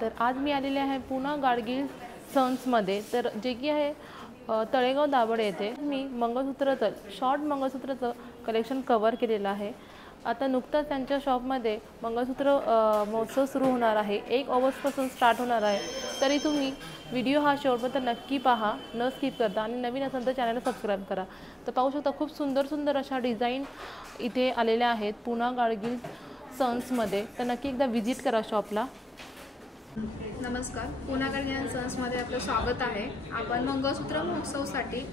तर आज मी आलेले आहे पुणा गाडगीळ सन्समध्ये। तर जे की आहे तळेगाव दाभाडे येथे मी मंगळसूत्राचं शॉर्ट मंगळसूत्राचं कलेक्शन कव्हर केलेलं आहे। आता नुकताच त्यांच्या शॉपमध्ये मंगळसूत्र महोत्सव सुरू होणार आहे, 1 ऑगस्टपासून स्टार्ट होणार आहे। तरी तुम्ही व्हिडिओ हा शेवटपर्यंत नक्की पहा, न स्किप करता, आणि नवीन असेल तर चॅनलला सबस्क्राईब करा। तर पाहू शकता खूप सुंदर सुंदर अशा डिझाईन इथे आलेल्या आहेत पुणा गाडगीळ सन्समध्ये। तर नक्की एकदा विजिट करा शॉपला। नमस्कार, पुणा गाडगीळ सन्समध्ये आपलं स्वागत आहे। आपण मंगळसूत्र महोत्सवसाठी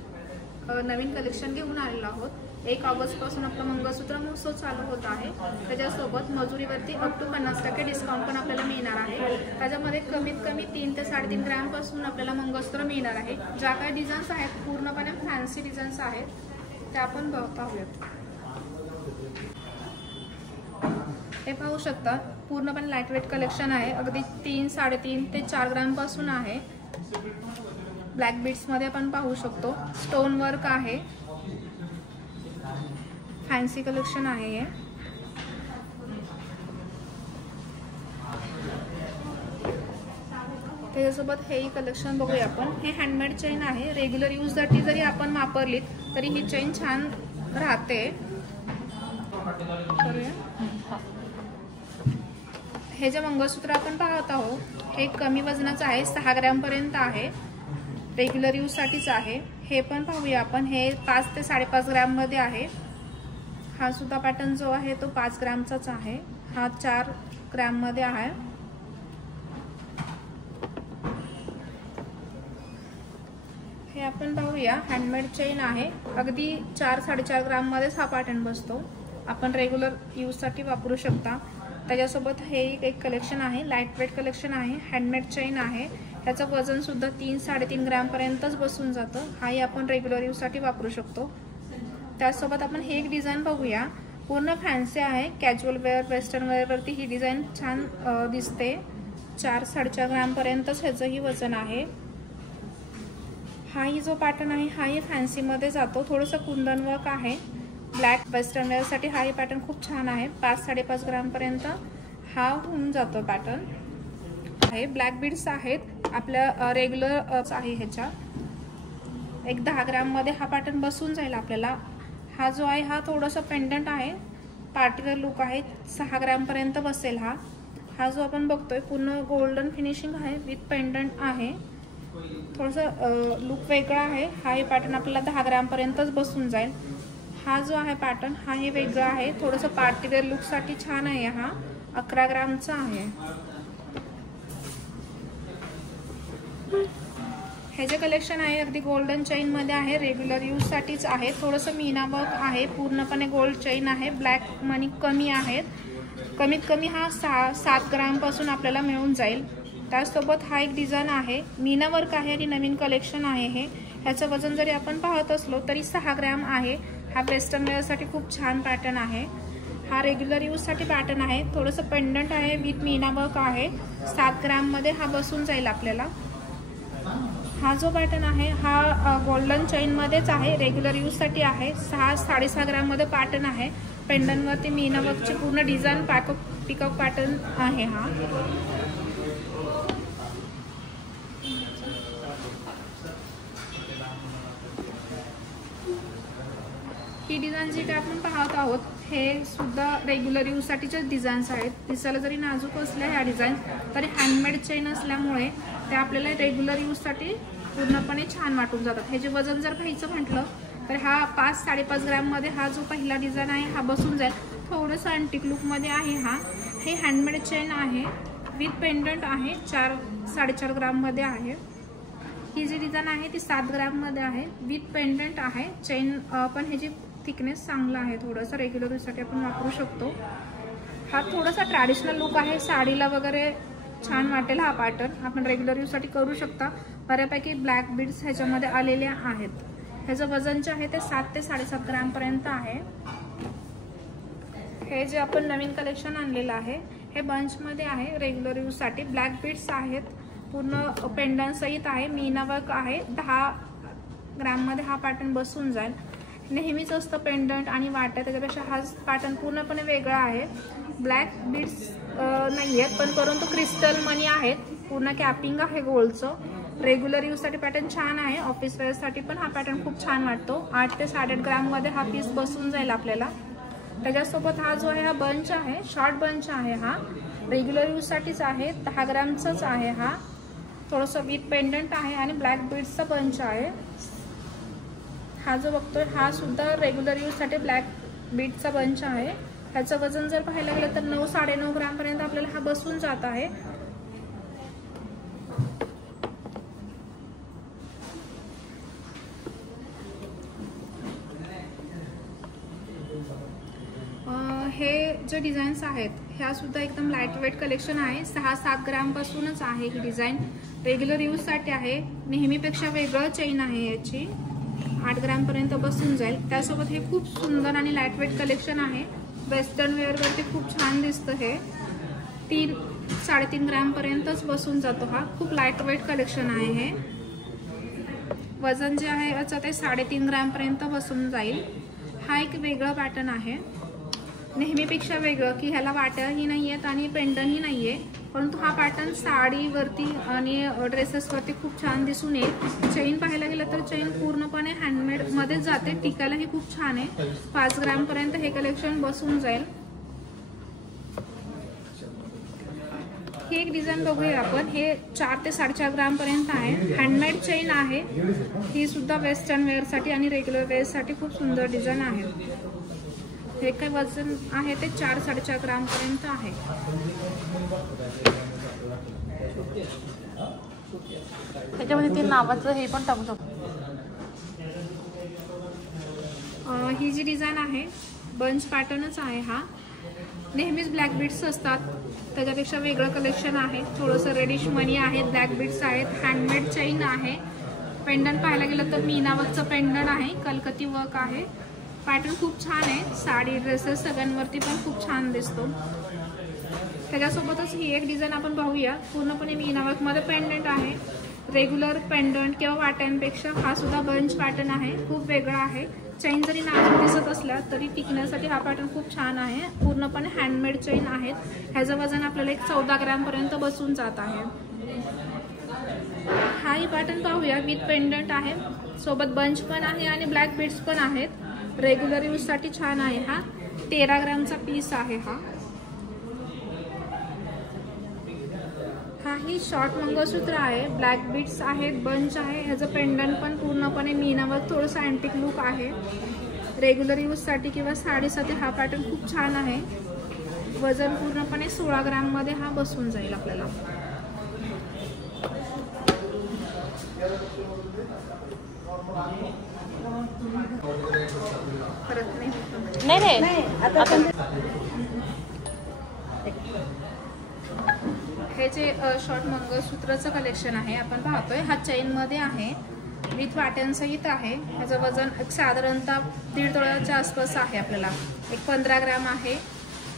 नवीन कलेक्शन घेऊन आलेलो आहोत। 1 ऑगस्टपासून आपला मंगळसूत्र महोत्सव चालू होत आहे। त्याच्यासोबत मजुरीवरती अप टू 50% डिस्काउंट पण आपल्याला मिळणार आहे। त्याच्यामध्ये कमीत कमी 3 ते 3.5 ग्रॅमपासून आपल्याला मंगळसूत्र मिळणार आहे। ज्या काही डिझाईन्स आहेत पूर्णपणे फॅन्सी डिझाईन्स आहेत, त्या आपण पाहूयात। हे पाहू शकता पूर्णपणे लाईटवेट कलेक्शन आहे। अगदी 3, 3.5 ते 4 ग्रॅम पासून आहे। ब्लॅक बीड्स मध्ये आपण पाहू शकतो, स्टोन वर्क आहे, फॅन्सी कलेक्शन आहे हे। त्याच्यासोबत हेही कलेक्शन बघूया आपण। हे हँडमेड चेन आहे, रेग्युलर यूज साठी जरी आपण वापरलीत तरी ही चेन छान राहते। हे जे मंगळसूत्र आपण पाहत आहोत हे कमी वजनाचं आहे, 6 ग्रॅम पर्यंत आहे, रेग्युलर यूज साठीच आहे। हे पण पाहूया आपण, हे 5 ते 5.5 ग्रॅम मध्ये आहे। हा सुद्धा पॅटर्न जो आहे तो 5 ग्रॅमचाच आहे, हा 4 ग्रॅम मध्ये आहे। हे आपण पाहूया, हँडमेड चेन आहे, अगदी 4-4.5 ग्रॅम मध्येच हा पॅटर्न बसतो। आपण रेग्युलर यूज साठी वापरू शकता। त्याच्यासोबत हे एक कलेक्शन आहे, लाईट वेट कलेक्शन आहे, हँडमेड चेन आहे। त्याचं वजन सुद्धा 3-3.5 ग्रॅम पर्यंतच बसून जातं। हाही आपण रेग्युलर यूज साठी वापरू शकतो। त्यासोबत आपण हे एक डिझाईन बघूया, पूर्ण फॅन्सी आहे, कॅज्युअल वेअर, वेस्टर्न वेअर वरती ही डिझाईन छान दिसते। 4-4.5 ग्रॅम पर्यंतच ह्याचंही वजन आहे। हाही जो पॅटर्न आहे हाही फॅन्सी मध्ये जातो, थोडंसं कुंदन वर्क आहे। ब्लॅक वेस्टर्न वेअर साठी हाही पॅटर्न खूप छान आहे। 5-5.5 ग्रॅम पर्यंत हा होऊन जातो पॅटर्न आहे। ब्लॅक बीड्स आहेत, आपल्या रेग्युलर आहे, ह्याच्या एक 10 ग्रॅम मध्ये हा पॅटर्न बसून जाईल आपल्याला। हा जो आहे हा थोडासा पेंडंट आहे, पार्टीवेअर लुक आहे, 6 ग्रॅम पर्यंत बसेल हा। हा जो आपण बघतोय पूर्ण गोल्डन फिनिशिंग आहे, विथ पेंडंट आहे, थोडंसं लुक वेगळा आहे। हाही पॅटर्न आपल्याला 10 ग्रॅम पर्यंतच बसून जाईल। हा जो आहे पॅटर्न हाही वेगळा आहे, थोडंसं पार्टीवेअर लुक साठी छान आहे। हा 11 ग्रॅमचा आहे। हे जे कलेक्शन आहे अगदी गोल्डन चेन मध्ये आहे, रेग्युलर यूज साठीच आहे। थोडंसं मीना वर्क आहे, पूर्णपणे गोल्ड चेन आहे, ब्लॅक मनी कमी आहेत। कमीत कमी हा 7 ग्रॅम पासून आपल्याला मिळून जाईल। त्यासोबत हा एक डिझाईन आहे, मीना वर्क आहे आणि नवीन कलेक्शन आहे हे। ह्याचं वजन जरी आपण पाहत असलो तरी 6 ग्रॅम आहे। हा वेस्टर्न वेअर साठी खूप छान पॅटर्न आहे। हा रेग्युलर यूज साठी पॅटर्न आहे, थोडंसं पेंडंट आहे, विथ मीना वर्क आहे, 7 ग्रॅम मध्ये हा बसून जाईल आपल्याला। हा जो पॅटर्न आहे हा गोल्डन चेन मध्येच आहे, रेग्युलर यूज साठी आहे, 6-6.5 ग्रॅम मध्ये पॅटर्न आहे। पेंडंट वरती मीना वर्कची पूर्ण डिझाईन पिकअप पॅटर्न आहे हा। ही डिझाईन जी काय आपण पाहत आहोत हे सुद्धा रेग्युलर यूज साठीचे डिझाईन्स आहेत। दिसायला जरी नाजूक असल्या ह्या डिझाईन तरी हँडमेड चेन असल्यामुळे ते आपल्याला रेग्युलर यूज साठी पूर्णपणे छान वाटून जातात। हे जे वजन जर घ्यायचं म्हटलं तर हा 5-5.5 ग्रॅम मध्ये हा जो पहिला डिझाईन आहे हा बसून जाईल। थोडंसं अँटिक लुक मध्ये आहे हा। हे हँडमेड चेन आहे, विथ पेंडंट आहे, 4-4.5 ग्रॅम मध्ये आहे। ही जी डिझाईन आहे ती 7 ग्रॅम मध्ये आहे, विथ पेंडंट आहे। चेन पण ह्याची थिकनेस चांगला आहे, थोडंसं रेग्युलर यूज साठी आपण वापरू शकतो। हा थोडासा ट्रॅडिशनल लुक आहे, साडीला वगैरे छान वाटेल हा पॅटर्न, आपण रेग्युलर यूज साठी करू शकता। बऱ्यापैकी ब्लॅक बीड्स ह्याच्यामध्ये आलेल्या आहेत। ह्याचं वजन जे आहे ते 7 ते 7.5 ग्रॅम पर्यंत आहे। हे जे आपण नवीन कलेक्शन आणलेलं आहे हे बंच मध्ये आहे, रेग्युलर यूज साठी। ब्लॅक बीड्स आहेत, पूर्ण पेंडंट सहित आहे, मीना वर्क आहे, 10 ग्रॅम मध्ये हा पॅटर्न बसून जाईल। नेहमीच असतं पेंडंट आणि वाट्या, त्याच्यापेक्षा हा पॅटर्न पूर्णपणे वेगळा आहे। ब्लॅक बीड्स नाही आहेत, पण परंतु क्रिस्टल मनी आहेत, पूर्ण कॅपिंग आहे गोल्डचं. रेग्युलर यूजसाठी पॅटर्न छान आहे. ऑफिस वेअरसाठी पण हा पॅटर्न खूप छान वाटतो. 8 ते 8.5 ग्राममध्ये हा पीस बसून जाईल आपल्याला. त्याच्यासोबत हा जो आहे हा बंच आहे, शॉर्ट बंच आहे. हा रेग्युलर यूजसाठीच आहे. 10 ग्रामचाच आहे. हा थोडंसं विथ पेंडंट आहे आणि ब्लॅक बीड्सचा बंच आहे. हा जो बघतोय हा सुद्धा रेग्युलर यूजसाठी ब्लॅक बीडचा बंच आहे. ह्याचं वजन जर पाहायला गेलं तर 9-9.5 ग्रामपर्यंत आपल्याला हा बसून जात आहे. हे जे डिझाईन्स आहेत ह्या सुद्धा एकदम लाईट वेट कलेक्शन आहे. 6-7 ग्रामपासूनच आहे ही डिझाईन. रेग्युलर यूजसाठी आहे. नेहमीपेक्षा वेगळं चेन आहे याची. 8 ग्रामपर्यंत बसून जाईल. त्यासोबत हे खूप सुंदर आणि लाईट वेट कलेक्शन आहे. वेस्टर्न वेअरवरती खूप छान दिसतं. हे 3-3.5 ग्रामपर्यंतच बसून जातो. हा खूप लाईट वेट कलेक्शन आहे. हे वजन जे आहे याचं ते 3.5 ग्रामपर्यंत बसून जाईल. हा एक वेगळा पॅटर्न आहे. नेहमीपेक्षा वेगळं की ह्याला वाट्याही नाही आहेत आणि पेंडंटही नाही आहे, परंतु हा पॅटर्न साडीवरती आणि ड्रेसेसवरती खूप छान दिसून येईल. चेन पाहायला गेलं तर चेन पूर्णपणे हँडमेडमध्येच जाते. टिकायलाही खूप छान आहे. 5 ग्रामपर्यंत हे कलेक्शन बसून जाईल. ही एक डिझाईन बघूया आपण. हे 4 ते 4.5 ग्रामपर्यंत आहे. हँडमेड चेन आहे. ही सुद्धा वेस्टर्न वेअरसाठी आणि रेग्युलर वेअरसाठी खूप सुंदर डिझाईन आहे. हे काय वजन आहे ते 4-4.5 ग्रामपर्यंत आहे. त्याच्यामध्ये ते नावाचं हे पण टाकू शकतो. ही जी डिझाईन आहे बंच पॅटर्नच आहे. हा नेहमीच ब्लॅक बीड्स असतात, त्याच्यापेक्षा वेगळं कलेक्शन आहे. थोडंसं रेडिश मनी आहे, ब्लॅक बीड्स आहेत, हँडमेड चेन आहे. पेंडंट पाहायला गेलं तर मीना वर्कचं पेंडंट आहे, कलकत्ती वर्क आहे. पॅटर्न खूप छान आहे. साडी ड्रेसेस सगळ्यांवरती पण खूप छान दिसतो. त्याच्यासोबतच ही एक डिझाईन आपण पाहूया. पूर्णपणे मीना वर्कमध्ये पेंडंट आहे. रेग्युलर पेंडंट किंवा वाट्यांपेक्षा हा सुद्धा बंच पॅटर्न आहे. खूप वेगळा आहे. चेन जरी नाजूक दिसत असल्या तरी टिकण्यासाठी हा पॅटर्न खूप छान आहे. पूर्णपणे हँडमेड चेन आहेत. ह्याचं वजन आपल्याला एक 14 ग्रामपर्यंत बसून जात आहे. हाही पॅटर्न पाहूया. विथ पेंडंट आहे, सोबत बंच पण आहे आणि ब्लॅक बीड्स पण आहेत. रेग्युलर यूजसाठी छान आहे. हा 13 ग्रामचा पीस आहे. ही शॉर्ट मंगळसूत्र आहे. ब्लॅक बीड्स आहेत, बंच आहे. ह्याचं पेंडंट पण पूर्णपणे मीनावर थोडंसं अँटिक लुक आहे. रेग्युलर यूजसाठी किंवा साडीसाठी हा पॅटर्न खूप छान आहे. वजन पूर्णपणे 16 ग्राममध्ये हा बसून जाईल आपल्याला. नाही हे जे शॉर्ट मंगळसूत्रचं कलेक्शन आहे आपण पाहतोय, हा चेन मध्ये आहे. विथ वाट्यांसहित आहे. ह्याचं वजन एक साधारणतः 1.5 तोळ्याच्या आसपास आहे. आपल्याला एक 15 ग्राम आहे.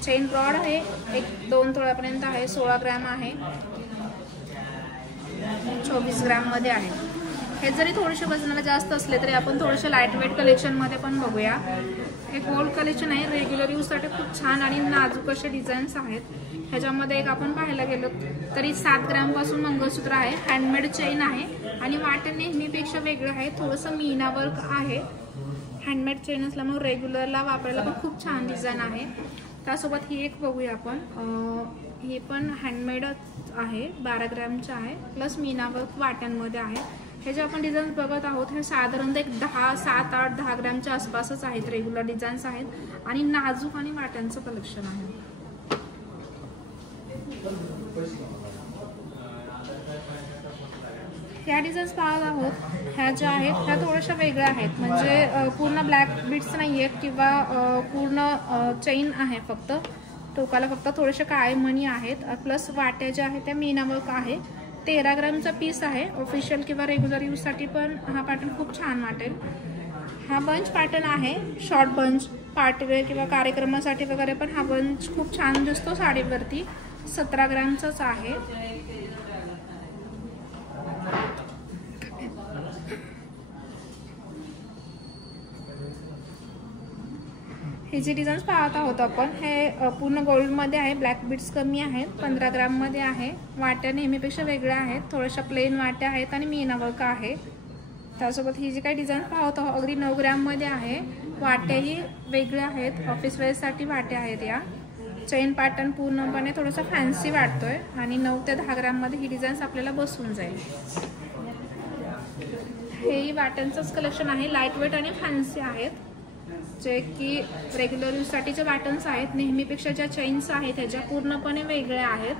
चेन ब्रॉड आहे. एक 2 तोळ्यापर्यंत आहे. 16 ग्राम आहे. 24 ग्राममध्ये आहे. हे जरी थोडेसे वजनाला जास्त असले तरी आपण थोडेसे लाईट वेट कलेक्शनमध्ये पण बघूया. हे गोल्ड कलेक्शन आहे. रेग्युलर यूजसाठी खूप छान आणि नाजूक असे डिझाईन्स आहेत. ह्याच्यामध्ये एक आपण पाहायला गेलो तरी 7 ग्रामपासून मंगळसूत्र आहे. हँडमेड चेन आहे आणि वाटण नेहमीपेक्षा वेगळं आहे. थोडंसं मीना वर्क आहे. हँडमेड चेन असल्यामुळे रेग्युलरला वापरायला पण खूप छान डिझाईन आहे. त्यासोबत ही एक बघूया आपण. हे पण हँडमेडच आहे. 12 ग्रामचं आहे. प्लस मीना वर्क वाट्यांमध्ये आहे. हे जे आपण डिझाईन बघत आहोत हे साधारणतः एक 7-8-10 ग्रामच्या आसपासच आहेत. रेग्युलर डिझाईन्स आहेत आणि नाजूक आणि वाट्यांचं कलेक्शन आहे. ह्या डिझाईन्स पाहत आहोत. ह्या ज्या आहेत ह्या थोड्याशा वेगळ्या आहेत. म्हणजे पूर्ण ब्लॅक बीड्स नाही आहेत किंवा पूर्ण चेन आहे. फक्त टोकाला फक्त थोडेसे काळे मणी आहेत. प्लस वाट्या ज्या आहेत त्या मीना वर्क आहे. 13 ग्रामचा पीस आहे. ऑफिशियल किंवा रेग्युलर यूजसाठी पण हा पॅटर्न खूप छान वाटेल. हा बंच पॅटर्न आहे. शॉर्ट बंच पार्टीवेअर किंवा कार्यक्रमासाठी वगैरे पण हा बंच खूप छान दिसतो साडीवरती. 17 ग्रामचाच आहे. हे जे डिझाईन्स पाहत आहोत आपण हे पूर्ण गोल्डमध्ये आहे. ब्लॅक बीड्स कमी आहेत, 15 ग्राममध्ये आहे. वाट्या नेहमीपेक्षा वेगळ्या आहेत, थोड्याशा प्लेन वाट्या आहेत आणि मीना वर्क आहे. त्यासोबत ही जी काही डिझाईन पाहत आहोत अगदी 9 ग्राममध्ये आहे. वाट्याही वेगळ्या आहेत, ऑफिस वेअरसाठी वाट्या आहेत. या चेन पॅटर्न पूर्णपणे थोडासा फॅन्सी वाटतोय आणि 9 ते 10 ग्राममध्ये ही डिझाईन्स आपल्याला बसून जाईल. हेही वाट्यांचंच कलेक्शन आहे, लाईट वेट आणि फॅन्सी आहेत, जे की रेग्युलर यूजसाठीचे पॅटर्न्स आहेत. नेहमीपेक्षा ज्या चेन्स आहेत त्याच्या पूर्णपणे वेगळ्या आहेत.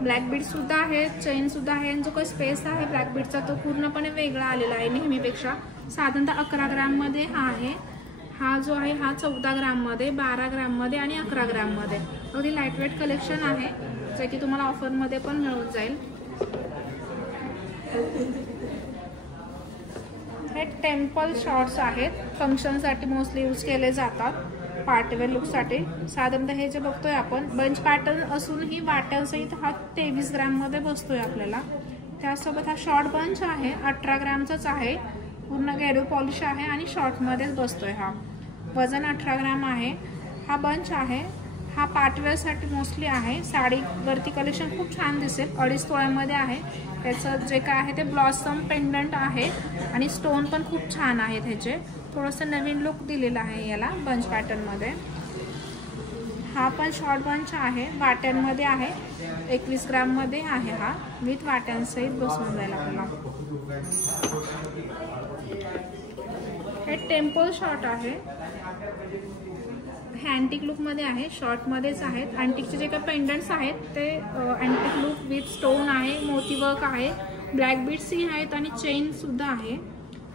ब्लॅक बीड सुद्धा आहेत, चेन सुद्धा आहे आणि जो काही स्पेस आहे ब्लॅक बीडचा तो पूर्णपणे वेगळा आलेला आहे नेहमीपेक्षा. साधारणतः 11 ग्राममध्ये हा आहे. हा जो आहे हा 14 ग्राममध्ये, 12 ग्राममध्ये आणि 11 ग्राममध्ये. अगदी लाईटवेट कलेक्शन आहे, जे की तुम्हाला ऑफरमध्ये पण मिळून जाईल. हे टेम्पल शॉर्ट्स आहेत, फंक्शनसाठी मोस्टली यूज केले जातात, पार्टीवेअर लुकसाठी. साधारणतः हे जे बघतोय आपण बंच पॅटर्न असूनही वाट्यांसहित हा 23 ग्राममध्ये बसतोय आपल्याला. त्यासोबत हा शॉर्ट बंच आहे, 18 ग्रामचाच आहे, पूर्ण गॅरो पॉलिश आहे आणि शॉर्टमध्येच बसतोय. हा वजन 18 ग्राम आहे. हा बंच आहे, हा पार्टीवेअरसाठी मोस्टली आहे. साडीवरती कलेक्शन खूप छान दिसेल. 2.5 तोळ्यामध्ये आहे. त्याचं जे काय आहे ते ब्लॉसम पेंडंट आहे आणि स्टोन पण खूप छान आहे. त्याचे थोडंसं नवीन लुक दिलेला आहे याला बंच पॅटर्नमध्ये. हा पण शॉर्ट बंच आहे, वाट्यांमध्ये आहे, 21 ग्राममध्ये आहे. हा विथ वाट्यांसहित बसून जाईल आपल्याला. हे टेम्पल शॉर्ट आहे, हे अँटिक लुकमध्ये आहे, शॉर्टमध्येच आहेत. अँटिकचे जे काही पेंडंट्स आहेत ते अँटिक लुक विथ स्टोन आहे, मोती वर्क आहे, ब्लॅक बीड्सही आहेत आणि चेन सुद्धा आहे.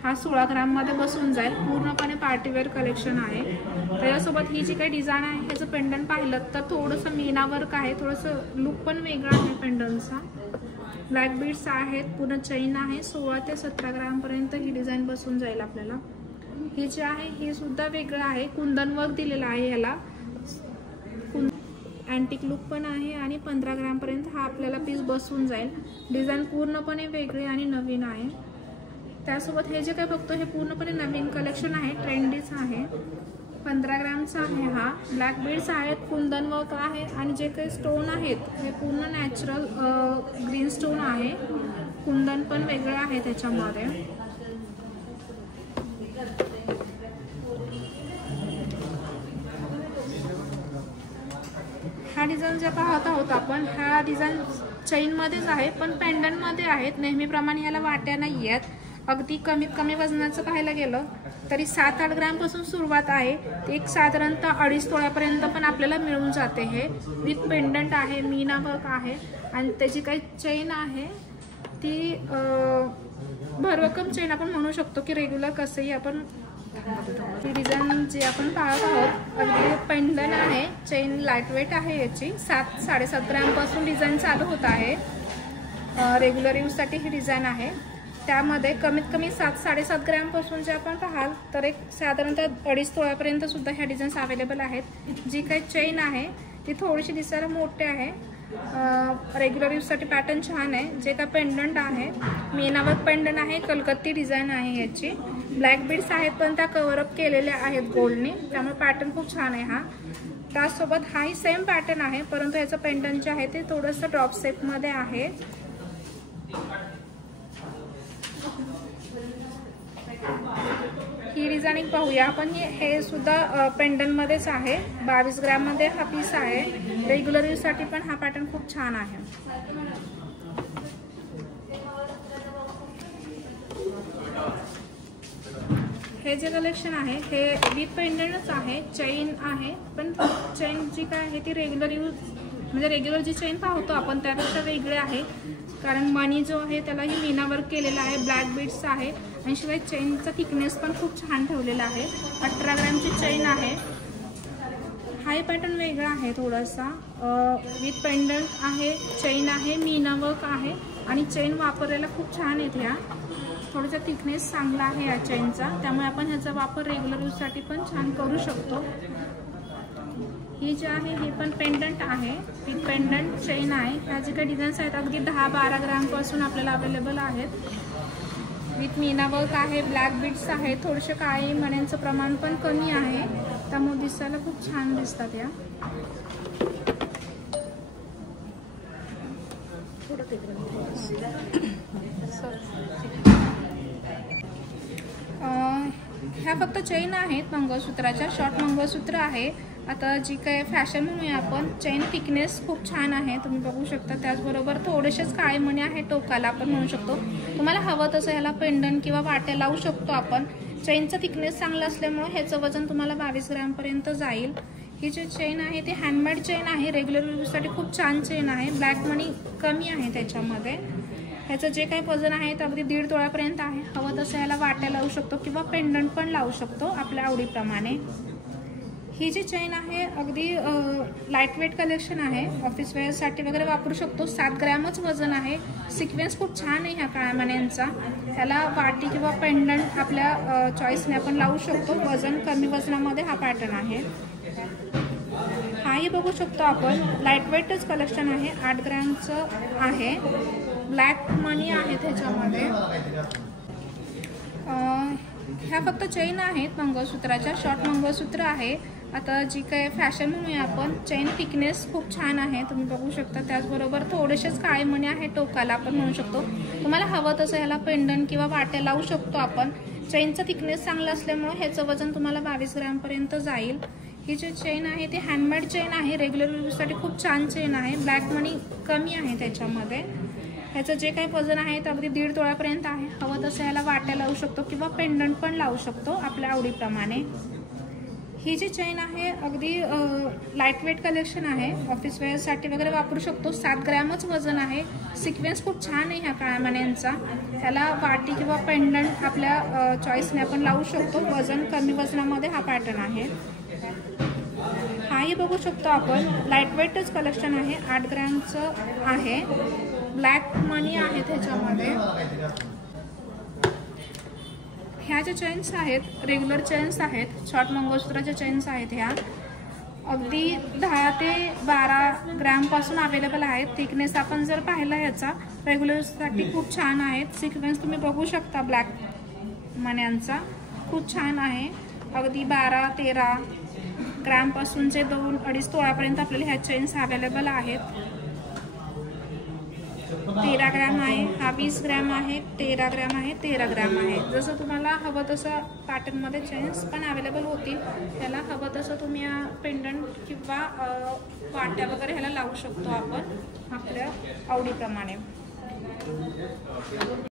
हा 16 ग्राममध्ये बसून जाईल. पूर्णपणे पार्टीवेअर कलेक्शन आहे. त्याच्यासोबत ही जी काही डिझाईन आहे ह्याचं पेंडंट पाहिलं तर थोडंसं मीना वर्क आहे, थोडंसं लुक पण वेगळा आहे पेंडंटचा. ब्लॅक बीड्स आहेत, पूर्ण चेन आहे. 16 ते 17 ग्रामपर्यंत ही डिझाईन बसून जाईल आपल्याला. हे जे आहे हे सुद्धा वेगळं आहे, कुंदन वर्क दिलेला आहे ह्याला. अँटिक लुक पण आहे आणि 15 ग्रामपर्यंत हा आपल्याला पीस बसून जाईल. डिझाईन पूर्णपणे वेगळी आणि नवीन आहे. त्यासोबत हे जे काय बघतो हे पूर्णपणे नवीन कलेक्शन आहे, ट्रेंडीच आहे. 15 ग्रामचा आहे हा. ब्लॅक बीड्स आहेत, कुंदन वर्क आहे आणि जे काही स्टोन आहेत हे पूर्ण नॅचरल ग्रीन स्टोन आहे. कुंदन पण वेगळं आहे त्याच्यामध्ये. हा डिझाईन जे पाहत आहोत आपण हा डिझाईन चेनमध्येच आहे पण पेंडंटमध्ये आहेत. नेहमीप्रमाणे याला वाट्या नाही आहेत. अगदी कमीत कमी वजनाचं पाहायला गेलं तरी 7-8 ग्रामपासून सुरुवात आहे. एक साधारणतः 2.5 तोळ्यापर्यंत पण आपल्याला मिळून जाते. हे विथ पेंडंट आहे, मीना वर्क आहे आणि त्याची काही चेन आहे ती भरभक्कम चेन आपण म्हणू शकतो की रेग्युलर कसंही आपण. ही डिझाईन जी आपण पाहत आहोत अगदी पेंडंट आहे, चेन लाईटवेट आहे. याची 7-7.5 ग्रामपासून डिझाईन चालू होत आहे. रेग्युलर यूजसाठी ही डिझाईन आहे. त्यामध्ये कमीत कमी 7-7.5 ग्रामपासून जे आपण पाहाल तर एक साधारणतः 2.5 तोळ्यापर्यंत सुद्धा ह्या डिझाईन्स अवेलेबल आहेत. जी काही चेन आहे ती थोडीशी दिसायला मोठी आहे. रेग्युलर यूजसाठी पॅटर्न छान आहे. जे काय पेंडंट आहे मीनावर्क पेंडंट आहे, कलकत्ती डिझाईन आहे याची. ब्लॅक बीड्स आहेत पण त्या कव्हरअप केलेल्या आहेत गोल्डने, त्यामुळे पॅटर्न खूप छान आहे हा. त्यासोबत हाही सेम पॅटर्न आहे परंतु याचं पेंडंट जे आहे ते थोडंसं ड्रॉप शेपमध्ये आहे. ही डिझाईनिंग पाहूया आपण. हे सुद्धा पेंडंटमध्येच आहे. 22 ग्राममध्ये हा पीस आहे. रेग्युलर यूजसाठी पण हा पॅटर्न खूप छान आहे. हे जे कलेक्शन आहे हे विथ पेंडंटच आहे. चेन आहे पण चेन जी काय आहे ती रेग्युलर यूज म्हणजे रेग्युलर जी चेन पाहतो आपण त्यापेक्षा वेगळे आहे. कारण मनी जो आहे त्यालाही मीना वर्क केलेला आहे, ब्लॅक बीड्स आहे आणि शिवाय चेनचा थिकनेस पण खूप छान ठेवलेला आहे. 18 ग्रामची चेन आहे. हाही पॅटर्न वेगळा आहे थोडासा. विथ पेंडंट आहे, चेन आहे, मीना वर्क आहे आणि चेन वापरायला खूप छान आहेत. ह्या थोडासा थिकनेस चांगला आहे या चेनचा, त्यामुळे आपण ह्याचा वापर रेग्युलर यूजसाठी पण छान करू शकतो. ही जी आहे ही पण पेंडंट आहे, विथ पेंडंट चेन आहे. ह्या जे काही डिझाईन्स आहेत अगदी 10-12 ग्रामपासून आपल्याला अवेलेबल आहेत. विथ मीना वर्क आहे, ब्लॅक बीड्स आहे, थोडेसे काळे मण्यांचं प्रमाण पण कमी आहे, त्यामुळे दिसायला खूप छान दिसतात या. ह्या फक्त चेन आहेत मंगळसूत्राच्या, शॉर्ट मंगळसूत्र आहे. आता जी काय फॅशन म्हणूया आपण, चेन थिकनेस खूप छान आहे, तुम्ही बघू शकता. त्याचबरोबर थोडेसेच काळे मणी आहे टोकाला, आपण म्हणू शकतो. तुम्हाला हवं तसं ह्याला पेंडंट किंवा वाट्या लावू शकतो आपण. चेनचं थिकनेस चांगलं असल्यामुळे ह्याचं वजन तुम्हाला 22 ग्रॅमपर्यंत जाईल. ही जी चेन आहे ती हँडमेड चेन आहे, रेग्युलर यूजसाठी खूप छान चेन आहे. ब्लॅक मनी कमी आहे त्याच्यामध्ये. ह्याचं जे काही वजन आहे ते अगदी 1.5 तोळ्यापर्यंत आहे. हवं तसं ह्याला वाट्या लावू शकतो किंवा पेंडंट पण लावू शकतो आपल्या आवडीप्रमाणे. ही जी चेन आहे अगदी लाईट वेट कलेक्शन आहे, ऑफिस वेअरसाठी वगैरे वापरू शकतो. 7 ग्रॅमच वजन आहे. सिक्वेन्स खूप छान आहे ह्या काळ्या मण्यांचा. ह्याला वाटी किंवा पेंडंट आपल्या चॉईसने आपण लावू शकतो. वजन कमी वजनामध्ये हा पॅटर्न आहे. हाही बघू शकतो आपण, लाईट वेटच कलेक्शन आहे. 8 ग्रॅमचं आहे. ब्लॅक मनी आहे त्याच्यामध्ये. ह्या फक्त चेन आहेत मंगळसूत्राच्या, शॉर्ट मंगळसूत्र आहे. आता जी काय फॅशन म्हणूया आपण, चेन थिकनेस खूप छान आहे, तुम्ही बघू शकता. त्याचबरोबर थोडेसेच काळे मणी आहे टोकाला, आपण म्हणू शकतो. तुम्हाला हवं तसं ह्याला पेंडंट किंवा वाट्या लावू शकतो आपण. चेनचं थिकनेस चांगलं असल्यामुळे ह्याचं वजन तुम्हाला 22 ग्रॅमपर्यंत जाईल. ही जी चेन आहे ती हँडमेड चेन आहे, रेग्युलर यूजसाठी खूप छान चेन आहे. ब्लॅक मनी कमी आहे त्याच्यामध्ये. ह्याचं जे काही वजन आहे ते अगदी 1.5 तोळ्यापर्यंत आहे. हवं तसं ह्याला वाट्या लावू शकतो किंवा पेंडंट पण लावू शकतो आपल्या आवडीप्रमाणे. ही जी चेन आहे अगदी लाईट वेट कलेक्शन आहे, ऑफिस वेअरसाठी वगैरे वापरू शकतो. 7 ग्रॅमच वजन आहे. सिक्वेन्स खूप छान आहे ह्या काळ्या मण्यांचा. ह्याला वाटी किंवा पेंडंट आपल्या चॉईसने आपण लावू शकतो. वजन कमी वजनामध्ये हा पॅटर्न आहे. हाही बघू शकतो आपण, लाईट वेटच कलेक्शन आहे. 8 ग्रॅमचं आहे. ब्लॅक मनी आहे त्याच्यामध्ये. ह्या ज्या चेन्स आहेत रेग्युलर चेन्स आहेत, शॉर्ट मंगळसूत्राच्या चेन्स आहेत. ह्या अगदी 10 ते 12 ग्रॅमपासून अवेलेबल आहेत. थिकनेस आपण जर पाहिला ह्याचा रेग्युलरसाठी खूप छान आहेत. सिक्वेन्स तुम्ही बघू शकता ब्लॅक मण्यांचा खूप छान आहे. अगदी 12-13 ग्रॅमपासूनचे 2-2.5 तोळ्यापर्यंत आपल्याला ह्या चेन्स अवेलेबल आहेत. 13 ग्रॅम आहे, हा 20 ग्रॅम आहे, 13 ग्रॅम आहे, 13 ग्रॅम आहे. जसं तुम्हाला हवं तसं पॅटर्नमध्ये चेन्स पण अवेलेबल होतील. त्याला हवं तसं तुम्ही पेंडंट किंवा वाट्या वगैरे ह्याला लावू शकतो आपण आपल्या आवडीप्रमाणे.